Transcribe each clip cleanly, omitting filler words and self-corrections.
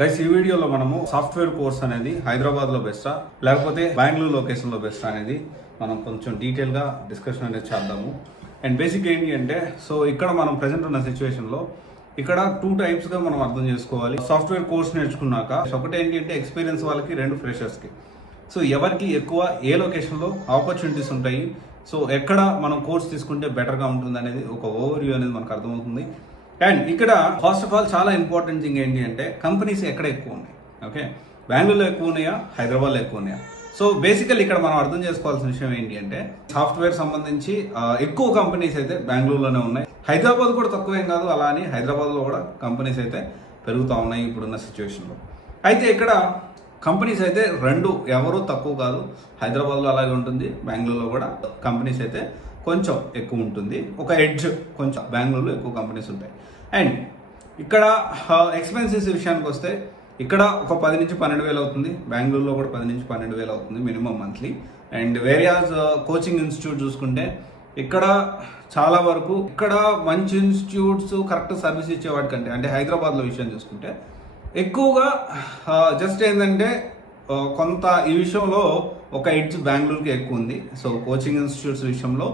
Guys ఈ వీడియోలో మనము సాఫ్ట్వేర్ కోర్స్ అనేది హైదరాబాద్ లో బెస్టా లేకపోతే బెంగళూరు లొకేషన్ లో బెస్టా అనేది మనం కొంచెం డీటెయిల్ గా డిస్కషన్ అనేది చేద్దాము. అండ్ బేసిక్ ఏంటి అంటే సో ఇక్కడ మనం ప్రెసెంట్ ఉన్న సిచ్యువేషన్ లో ఇక్కడ 2 టైప్స్ గా మనం అర్థం చేసుకోవాలి. సాఫ్ట్వేర్ కోర్స్ నేర్చుకున్నాక ఒకటి ఏంటి అంటే ఎక్స్పీరియన్స్ వాళ్ళకి, 2 ఫ్రెషర్స్ కి. సో ఎవరికి ఎక్కువ ఏ లొకేషన్ లో ఆపర్చునిటీస్ ఉంటాయి, సో ఎక్కడ మనం కోర్స్ తీసుకుంటే బెటర్ గా ఉంటుంది అనేది ఒక ఓవర్ వ్యూ అనేది మనకు అర్థమవుతుంది. అండ్ ఇక్కడ ఫస్ట్ ఆఫ్ ఆల్ చాలా ఇంపార్టెంట్ థింగ్ ఏంటి అంటే కంపెనీస్ ఎక్కడ ఎక్కువ ఉన్నాయి. ఓకే, బెంగళూరులో ఎక్కువ ఉన్నాయా, హైదరాబాద్లో ఎక్కువ ఉన్నాయా? సో బేసికల్ ఇక్కడ మనం అర్థం చేసుకోవాల్సిన విషయం ఏంటి అంటే సాఫ్ట్వేర్ సంబంధించి ఎక్కువ కంపెనీస్ అయితే బెంగళూరులోనే ఉన్నాయి. హైదరాబాద్ కూడా తక్కువేం కాదు, అలా అని హైదరాబాద్లో కూడా కంపెనీస్ అయితే పెరుగుతూ ఉన్నాయి ఇప్పుడున్న సిచ్యువేషన్లో. అయితే ఇక్కడ కంపెనీస్ అయితే రెండు ఎవరు తక్కువ కాదు, హైదరాబాద్లో అలాగే ఉంటుంది, బెంగళూరులో కూడా కంపెనీస్ అయితే కొంచెం ఎక్కువ ఉంటుంది. ఒక ఎడ్జ్ కొంచెం బెంగళూరులో ఎక్కువ కంపెనీస్ ఉంటాయి. అండ్ ఇక్కడ ఎక్స్పెన్సెస్ విషయానికి వస్తే ఇక్కడ ఒక 10 నుంచి 12 వేలు అవుతుంది, బెంగళూరులో కూడా 10 నుంచి 12 వేలు అవుతుంది minimum monthly. And various coaching institute చూసుకుంటే ఇక్కడ చాలా వరకు ఇక్కడ మంచి ఇన్స్టిట్యూట్స్ కరెక్ట్ సర్వీస్ ఇచ్చేవాటికంటే అంటే హైదరాబాద్లో విషయం చూసుకుంటే ఎక్కువగా జస్ట్ ఏంటంటే కొంత ఈ విషయంలో ఒక ఎడ్జ్ బెంగళూరుకి ఎక్కువ ఉంది. సో కోచింగ్ ఇన్స్టిట్యూట్స్ విషయంలో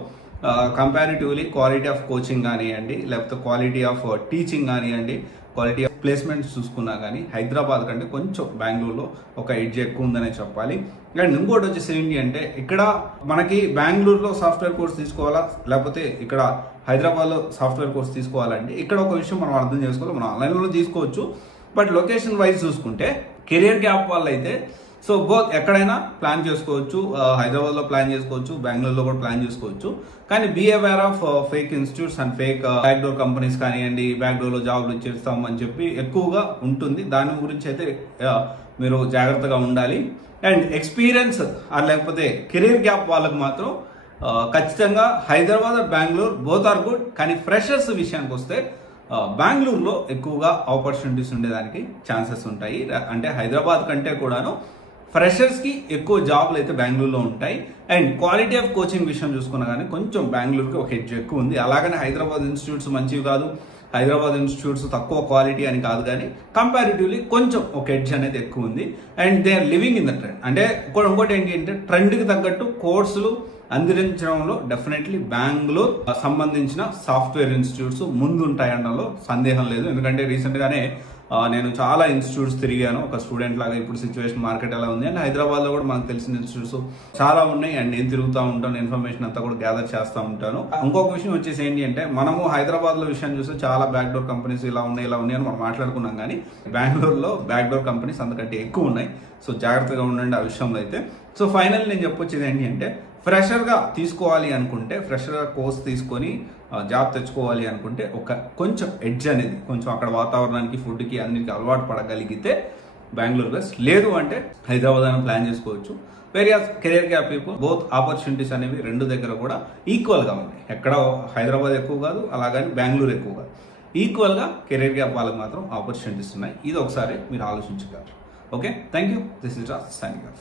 కంపారిటివ్లీ క్వాలిటీ ఆఫ్ కోచింగ్ కానివ్వండి, లేకపోతే క్వాలిటీ ఆఫ్ టీచింగ్ కానివ్వండి, క్వాలిటీ ఆఫ్ ప్లేస్మెంట్స్ చూసుకున్నా కానీ హైదరాబాద్ కంటే కొంచెం బెంగళూరులో ఒక ఎడ్జ్ ఎక్కువ ఉందనే చెప్పాలి. అండ్ ఇంకోటి వచ్చేసి ఏంటి అంటే ఇక్కడ మనకి బెంగళూరులో సాఫ్ట్వేర్ కోర్స్ తీసుకోవాలా లేకపోతే ఇక్కడ హైదరాబాద్లో సాఫ్ట్వేర్ కోర్స్ తీసుకోవాలంటే ఇక్కడ ఒక విషయం మనం అర్థం చేసుకోవాలి. మనం ఆన్లైన్లో తీసుకోవచ్చు, బట్ లొకేషన్ వైజ్ చూసుకుంటే కెరియర్ గ్యాప్ వల్ల అయితే సో బోత్ ఎక్కడైనా ప్లాన్ చేసుకోవచ్చు, హైదరాబాద్లో ప్లాన్ చేసుకోవచ్చు, బెంగళూరులో కూడా ప్లాన్ చేసుకోవచ్చు. కానీ be aware of fake institutes and fake backdoor companies కానివ్వండి, బ్యాక్డోర్లో జాబ్లు ఇచ్చేస్తాం అని చెప్పి ఎక్కువగా ఉంటుంది. దాని గురించి అయితే మీరు జాగ్రత్తగా ఉండాలి. అండ్ ఎక్స్పీరియన్స్ లేకపోతే కెరీర్ గ్యాప్ వాళ్ళకి మాత్రం ఖచ్చితంగా Hyderabad Bengaluru both are good. కానీ ఫ్రెషర్స్ విషయానికి వస్తే బెంగళూరులో ఎక్కువగా ఆపర్చునిటీస్ ఉండేదానికి ఛాన్సెస్ ఉంటాయి. అంటే హైదరాబాద్ కంటే కూడాను ఫ్రెషర్స్కి ఎక్కువ జాబ్లు అయితే బెంగళూరులో ఉంటాయి. అండ్ క్వాలిటీ ఆఫ్ కోచింగ్ విషయం చూసుకున్నా కానీ కొంచెం బెంగళూరుకి ఒక ఎడ్జ్ ఎక్కువ ఉంది. అలాగనే హైదరాబాద్ ఇన్స్టిట్యూట్స్ మంచివి కాదు, హైదరాబాద్ ఇన్స్టిట్యూట్స్ తక్కువ క్వాలిటీ అని కాదు, కానీ కంపారిటివ్లీ కొంచెం ఒక ఎడ్జ్ అనేది ఎక్కువ ఉంది. And they are living in the trend. అంటే ఇంకోటి ఏంటి అంటే ట్రెండ్కి తగ్గట్టు కోర్సులు అందించడంలో డెఫినెట్లీ బెంగళూరు సంబంధించిన సాఫ్ట్వేర్ ఇన్స్టిట్యూట్స్ ముందు ఉంటాయి అనడంలో సందేహం లేదు. ఎందుకంటే రీసెంట్గానే నేను చాలా ఇన్స్టిట్యూట్స్ తిరిగాను ఒక స్టూడెంట్ లాగా. ఇప్పుడు సిచ్యువేషన్ మార్కెట్ ఎలా ఉంది అండ్ హైదరాబాద్లో కూడా మనకు తెలిసిన ఇన్స్టిట్యూట్స్ చాలా ఉన్నాయి. అండ్ నేను తిరుగుతూ ఉంటాను, ఇన్ఫర్మేషన్ అంతా కూడా గ్యాదర్ చేస్తూ ఉంటాను. ఇంకొక విషయం వచ్చేసి ఏంటి అంటే మనము హైదరాబాద్లో విషయం చూస్తే చాలా బ్యాక్డోర్ కంపెనీస్ ఇలా ఉన్నాయి అని మనం మాట్లాడుకున్నాం, కానీ బెంగళూరులో బ్యాక్డోర్ కంపెనీస్ అంతకంటే ఎక్కువ ఉన్నాయి. సో జాగ్రత్తగా ఉండండి ఆ విషయంలో అయితే. సో ఫైనల్ నేను చెప్పొచ్చేది ఏంటి అంటే ఫ్రెషర్గా తీసుకోవాలి అనుకుంటే, ఫ్రెషర్గా కోర్స్ తీసుకొని జాబ్ తెచ్చుకోవాలి అనుకుంటే ఒక కొంచెం ఎడ్జ్ అనేది కొంచెం అక్కడ వాతావరణానికి, ఫుడ్కి అన్నిటికీ అలవాటు పడగలిగితే బెంగళూరు బెస్ట్. లేదు అంటే హైదరాబాద్ అని ప్లాన్ చేసుకోవచ్చు. Various career gap people both opportunities అనేవి రెండు దగ్గర కూడా ఈక్వల్గా ఉన్నాయి. ఎక్కడ హైదరాబాద్ ఎక్కువ కాదు, అలాగని బెంగళూరు ఎక్కువ కాదు. ఈక్వల్గా కెరియర్ గ్యాప్ వాళ్ళకి మాత్రం ఆపర్చునిటీస్ ఉన్నాయి. ఇది ఒకసారి మీరు ఆలోచించగలరు. Okay, thank you. This is Raj signing of.